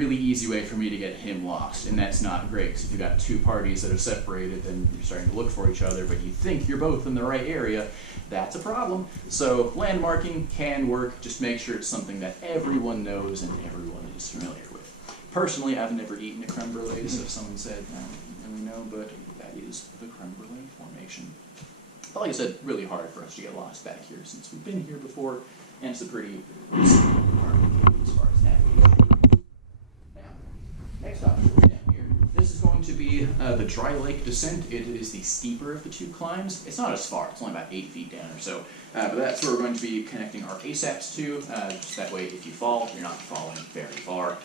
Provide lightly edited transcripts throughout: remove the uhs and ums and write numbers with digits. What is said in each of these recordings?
really easy way for me to get him lost, and that's not great, because if you've got two parties that are separated, then you're starting to look for each other, but you think you're both in the right area, that's a problem. So landmarking can work, just make sure it's something that everyone knows and everyone is familiar with. Personally, I've never eaten a creme brulee, so if someone said, I don't really know, but that is the creme brulee formation. But like I said, really hard for us to get lost back here since we've been here before, and it's a pretty simple arcade as far as navigation. Next up, down here, this is going to be the Dry Lake Descent. It is the steeper of the two climbs. It's not as far, it's only about 8 feet down or so. But that's where we're going to be connecting our ASAPs to, just that way if you fall, you're not falling very far.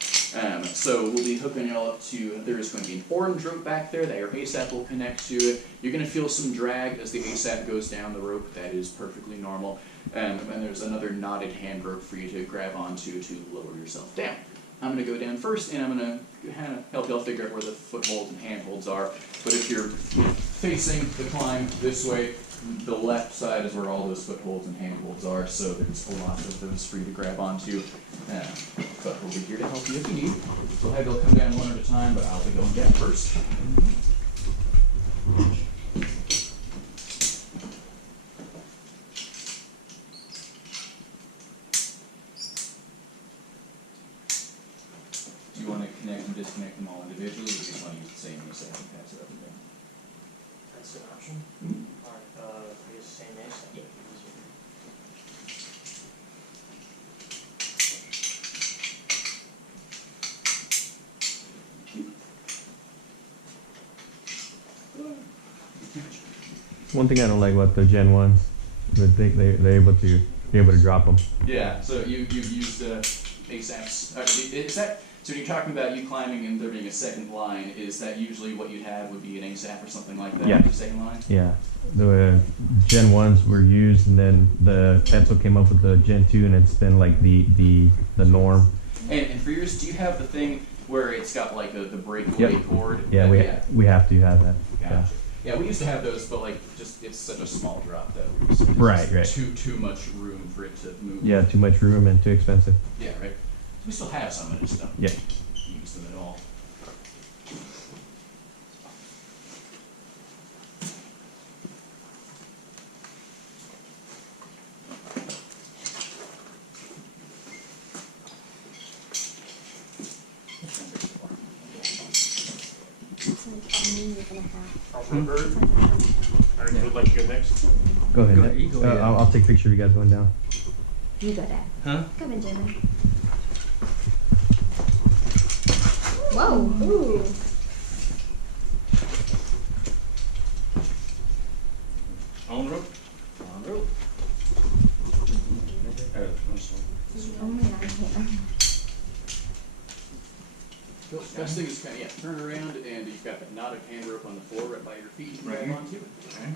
So we'll be hooking you all up to, there's going to be an orange rope back there that your ASAP will connect to. You're going to feel some drag as the ASAP goes down the rope. That is perfectly normal. And there's another knotted hand rope for you to grab onto to lower yourself down. I'm going to go down first, and I'm going to kind of help y'all figure out where the footholds and handholds are. But if you're facing the climb this way, the left side is where all those footholds and handholds are, so there's a lot of those for you to grab onto. But we'll be here to help you if you need. We'll have y'all come down one at a time, but I'll be going down first. Do you want to connect and disconnect them all individually, or do you just want to use the same ASAP and pass it up and down? That's an option. Alright, I guess same ASAP. Yeah. One thing I don't like about the Gen 1s, they're able to drop them. Yeah, so you've used ASAPs. Is that, so when you're talking about you climbing and there being a second line, is that usually what you'd have would be an ASAP or something like that? Yeah. The second line? Yeah, the Gen 1s were used, and then the Pencil came up with the Gen 2, and it's been like the norm. And for yours, do you have the thing where it's got like the breakaway cord? Yeah, we have to have that. Gotcha. Yeah, we used to have those, but like just it's such a small drop that it's Right. too much room for it to move. Yeah, too much room and too expensive. Yeah, right. We still have some, I just don't Yeah. use them at all. Alright, would like to go next? Go ahead. I'll take a picture of you guys going down. You go, Dad. Huh? Come in, Jimmy. Whoa. Ooh. On rope? On rope. Only on here. Best thing is kind of, turn around, and you've got that knotted hand rope on the floor right by your feet. You can Right grab here. onto it. Okay.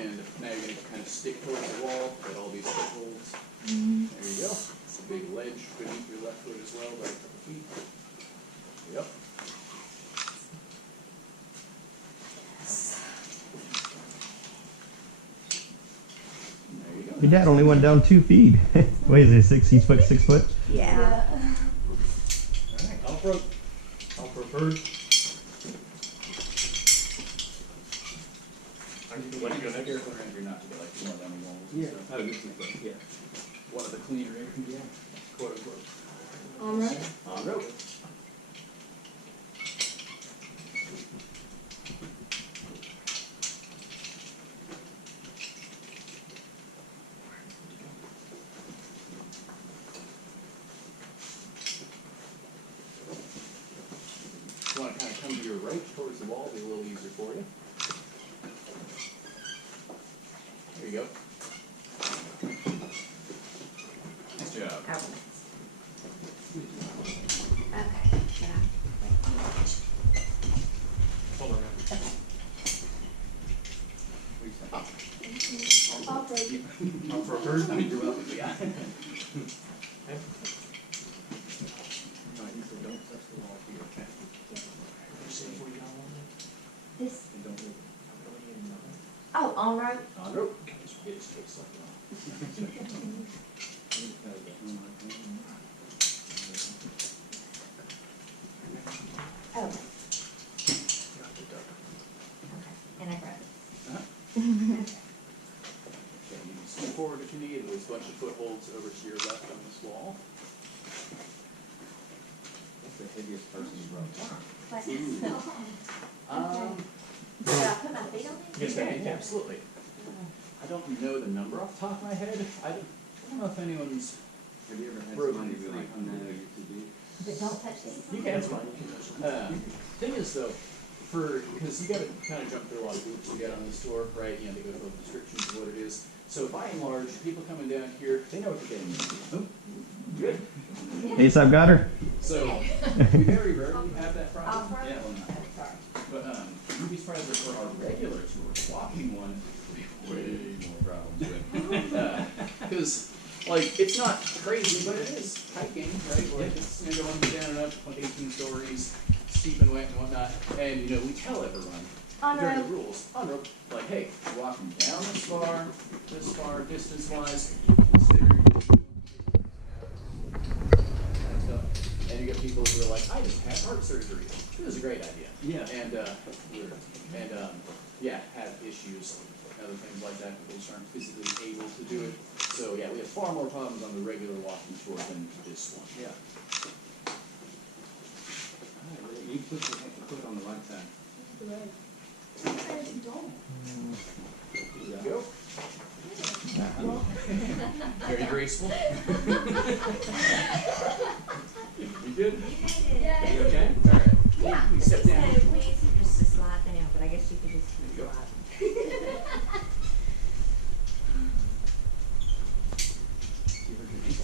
And now you're going to kind of stick towards the wall, got all these footholds. Mm-hmm. There you go. It's a big ledge beneath your left foot as well, by a couple feet. Yep. There you go. Your dad only went down 2 feet. What is it, 6 foot, 6 foot? Yeah. Alright, off rope. Off rope first. When you go next? Careful around here not to get like more down the walls. Yeah. Not a good thing, but yeah. One of the cleaner areas, yeah. Quote unquote. On rope? On rope. You want to kind of come to your right towards the wall, be a little easier for you. There you go. Nice job. Oh. Okay. Yeah. Hold on. Off rope. Off rope first. I mean, you're welcome, yeah. Okay. No, you said don't touch the wall here, okay? This. And don't move. Oh, on rope. On rope. It just takes like that. bunch of footholds over to your left on this wall. That's the heaviest person you brought. But, Um, should I put my feet on it? yes, ma'am, absolutely. I don't know the number off the top of my head. I don't know if anyone's. Have you ever had Broken somebody be like, 300. no, you're too deep? But don't touch this. You can, it's fine, you can touch it. Thing is though, because you gotta kind of jump through a lot of hoops to get on this tour, right? You know, they go through the descriptions of what it is. So by and large, people coming down here, they know what they're getting into. Oh, good. Ace, I've got her. So, we very rarely have that problem. Off-road? Yeah, well, no. Sorry. But, you'd be surprised that for our regular tour, walking one, would be way more problems with. Because, like, it's not crazy, but it is hiking, right? Like, it's gonna go up and down and up, like 18 stories, steep and wet and whatnot. And, you know, we tell everyone, On during the road. rules, on road, like, hey, you're walking down this far, distance-wise, consider and you get people who are like, I just had heart surgery. It was a great idea. Yeah. And, yeah, have issues, other things like that, but they just aren't physically able to do it. So, yeah, we have far more problems on the regular walking tour than this one. Yeah. You put your foot on the right side. There you go. Very graceful. You good? Yeah. You okay? All right. Yeah. You step down. So we used to just to slide down, but I guess you could just There you go. slide. You heard your knee?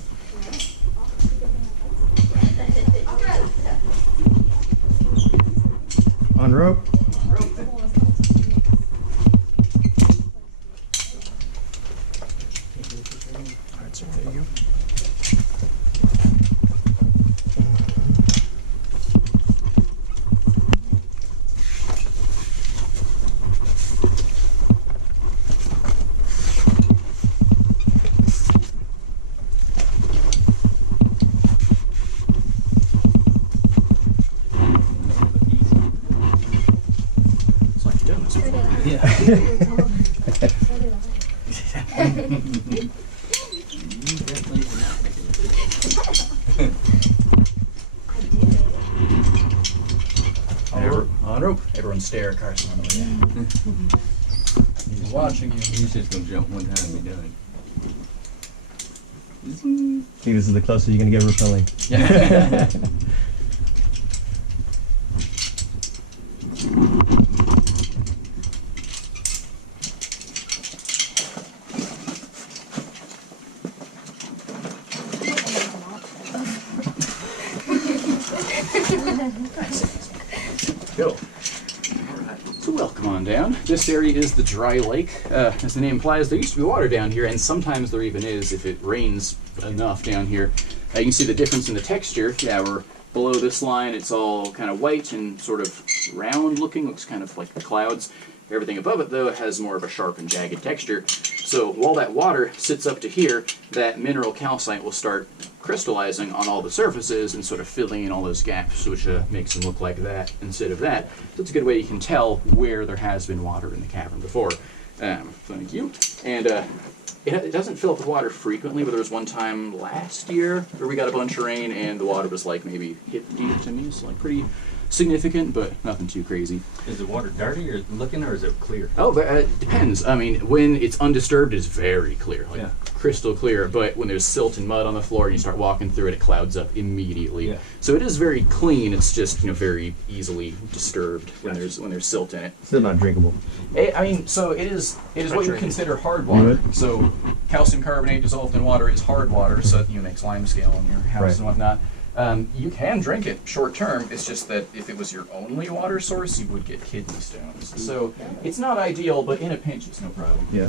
On rope. Alright, sir, there you go. It's like you've done this before. On rope. Everyone stare at Carson on the way down. He's watching you. He's just gonna jump one time and be done. I think this is the closest you're gonna get rappelling. Yeah. Go. Alright, so welcome on down. This area is the dry lake. As the name implies, there used to be water down here, and sometimes there even is if it rains enough down here. You can see the difference in the texture. Yeah, we're below this line, it's all kind of white and sort of round looking, looks kind of like the clouds. Everything above it, though, has more of a sharp and jagged texture. So while that water sits up to here, that mineral calcite will start crystallizing on all the surfaces and sort of filling in all those gaps, which makes them look like that instead of that. So it's a good way you can tell where there has been water in the cavern before. Thank you. And it doesn't fill up with water frequently, but there was one time last year where we got a bunch of rain and the water was like maybe hip deep to me, so like pretty significant, but nothing too crazy. Is the water dirty or looking, or is it clear? Oh, but it depends. I mean, when it's undisturbed, it's very clear, like Yeah. crystal clear. But when there's silt and mud on the floor and you start walking through it, it clouds up immediately. Yeah. So it is very clean. It's just very easily disturbed when Gotcha. there's silt in it. Still not drinkable. I mean, so it is what you would consider hard You water. would? So calcium carbonate dissolved in water is hard water, so it makes limescale in your house Right. and whatnot. You can drink it short term. It's just that if it was your only water source, you would get kidney stones. So it's not ideal, but in a pinch, it's no problem. Yeah.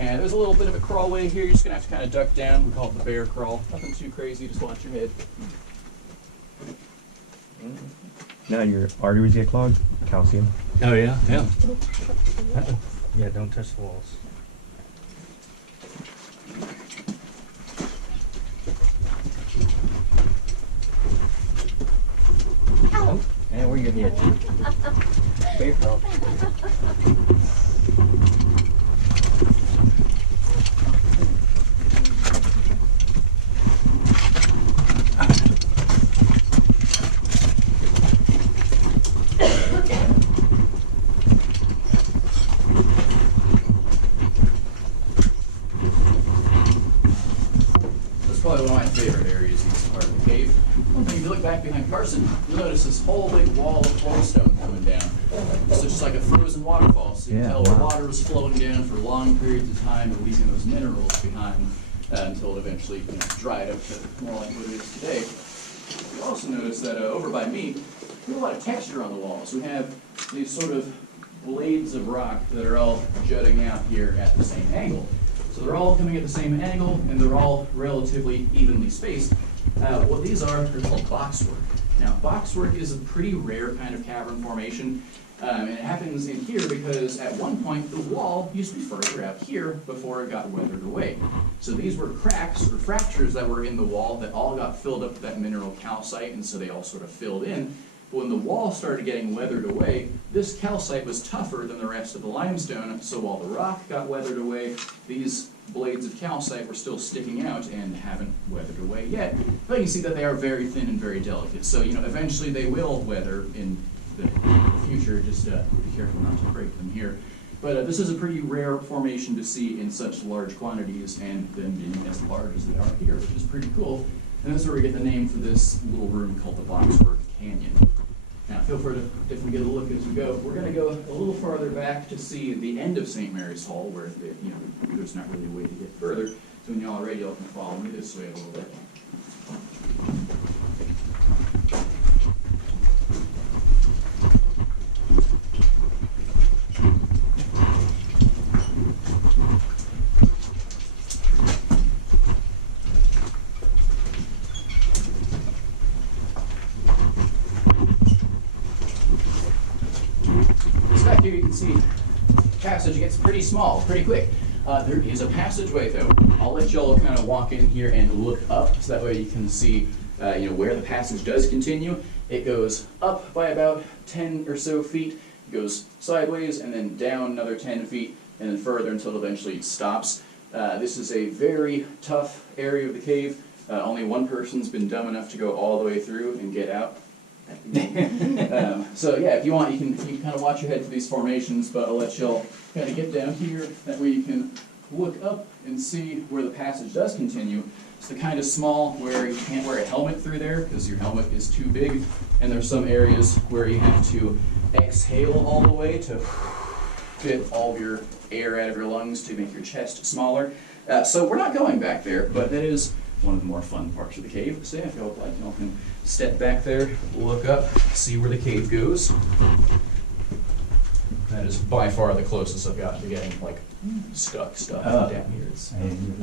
And there's a little bit of a crawlway here. You're just gonna have to kind of duck down. We call it the bear crawl. Nothing too crazy. Just watch your head. Now your arteries get clogged. Calcium. Oh yeah? Yeah. Yeah, don't touch the walls. And we're getting hit. Bear crawl. you'll notice this whole big wall of limestone coming down. So just like a frozen waterfall, so you can Yeah, tell the wow. water was flowing down for long periods of time and leaving those minerals behind until it eventually dried up to more like what it is today. You also notice that over by me, we have a lot of texture on the walls. We have these sort of blades of rock that are all jutting out here at the same angle. So they're all coming at the same angle, and they're all relatively evenly spaced. What these are, they're called boxwork. Now, boxwork is a pretty rare kind of cavern formation, and it happens in here because at one point the wall used to be further out here before it got weathered away. So these were cracks or fractures that were in the wall that all got filled up with that mineral calcite, and so they all sort of filled in. But when the wall started getting weathered away, this calcite was tougher than the rest of the limestone, so while the rock got weathered away, these blades of calcite were still sticking out and haven't weathered away yet. But you can see that they are very thin and very delicate. So, eventually they will weather in the future. Just be careful not to break them here. But this is a pretty rare formation to see in such large quantities and them being as large as they are here, which is pretty cool. And that's where we get the name for this little room called the Boxwork Canyon. Now, feel free to definitely get a look as we go. We're going to go a little farther back to see the end of St. Mary's Hall, where there's not really a way to get further. So when you're all ready, you can follow me this way a little bit. Back here you can see the passage gets pretty small, pretty quick. There is a passageway though. I'll let y'all kind of walk in here and look up so that way you can see where the passage does continue. It goes up by about 10 or so feet, it goes sideways and then down another 10 feet and then further until it eventually stops. This is a very tough area of the cave. Only one person's been dumb enough to go all the way through and get out. So yeah, if you want, you can kind of watch your head for these formations, but I'll let y'all kind of get down here. That way you can look up and see where the passage does continue. It's the kind of small where you can't wear a helmet through there because your helmet is too big, and there's some areas where you have to exhale all the way to get all of your air out of your lungs to make your chest smaller. So we're not going back there, but that is one of the more fun parts of the cave. So if y'all would like, y'all can step back there, look up, see where the cave goes. That is by far the closest I've gotten to getting stuck down here.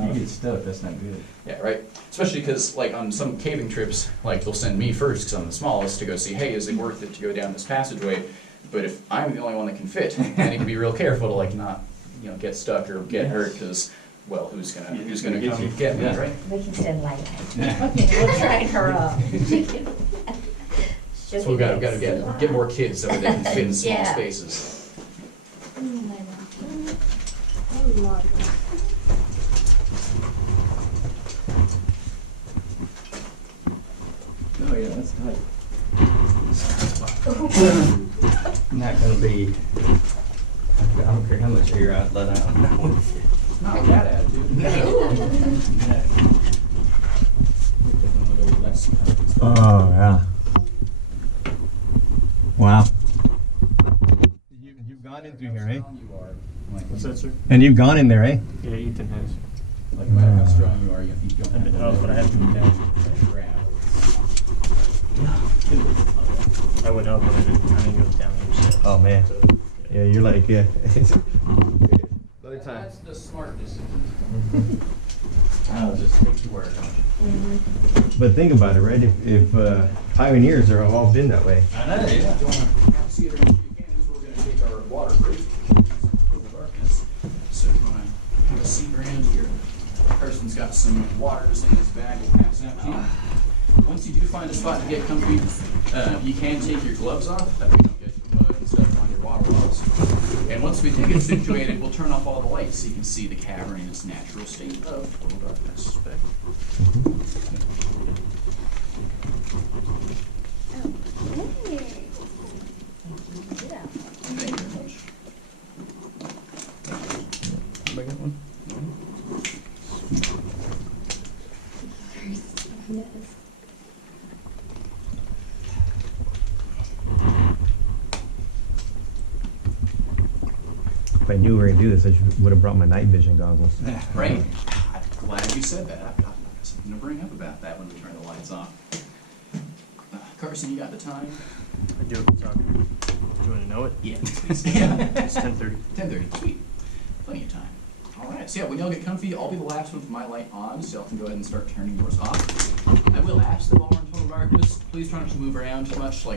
You get stuck, that's not good. Yeah, right. Especially because on some caving trips, they'll send me first because I'm the smallest to go see, hey, is it worth it to go down this passageway? But if I'm the only one that can fit, then you can be real careful to not get stuck or get hurt because. Well, who's gonna come get me, right? We can send Layla. We'll train her up. So we've got to get more kids so that they can fit in small spaces. Oh yeah, that's tight. Not gonna be. I don't care how much air I let out. Not with that attitude. Oh, yeah. Wow. You've gone in through here, eh? What's that, sir? And you've gone in there, eh? Yeah, Ethan has. Like no matter how strong you are, you don't have to. Oh, but I have to grab. I went up, but I didn't go down here. Oh, man. So, Yeah, you're like, yeah. That's the smart decision. I'll just take your word on it. But think about it, right? If pioneers are all been that way. I know, yeah. If you want to see it or if you can, we're going to take our water break. Darkness. So if you want to have a seat around here, the person's got some water just in his bag. We'll pass out to you. Once you do find a spot to get comfy, you can take your gloves off. That way you don't get mud and stuff on your water bottles. And once we do get situated, we'll turn off all the lights so you can see the cavern in its natural state of total darkness. Thank you very much. Bigger one? If I knew we were gonna do this, I would have brought my night vision goggles. Right? I'm glad you said that. I've got something to bring up about that when we turn the lights off. Carson, you got the time? I do have to talk. Do you want to know it? Yeah, please. Yeah. It's 10:30. 10:30, sweet. Plenty of time. All right, so yeah, when y'all get comfy, I'll be the last one with my light on, so y'all can go ahead and start turning yours off. I will ask that while we're in total darkness, please try not to move around too much, like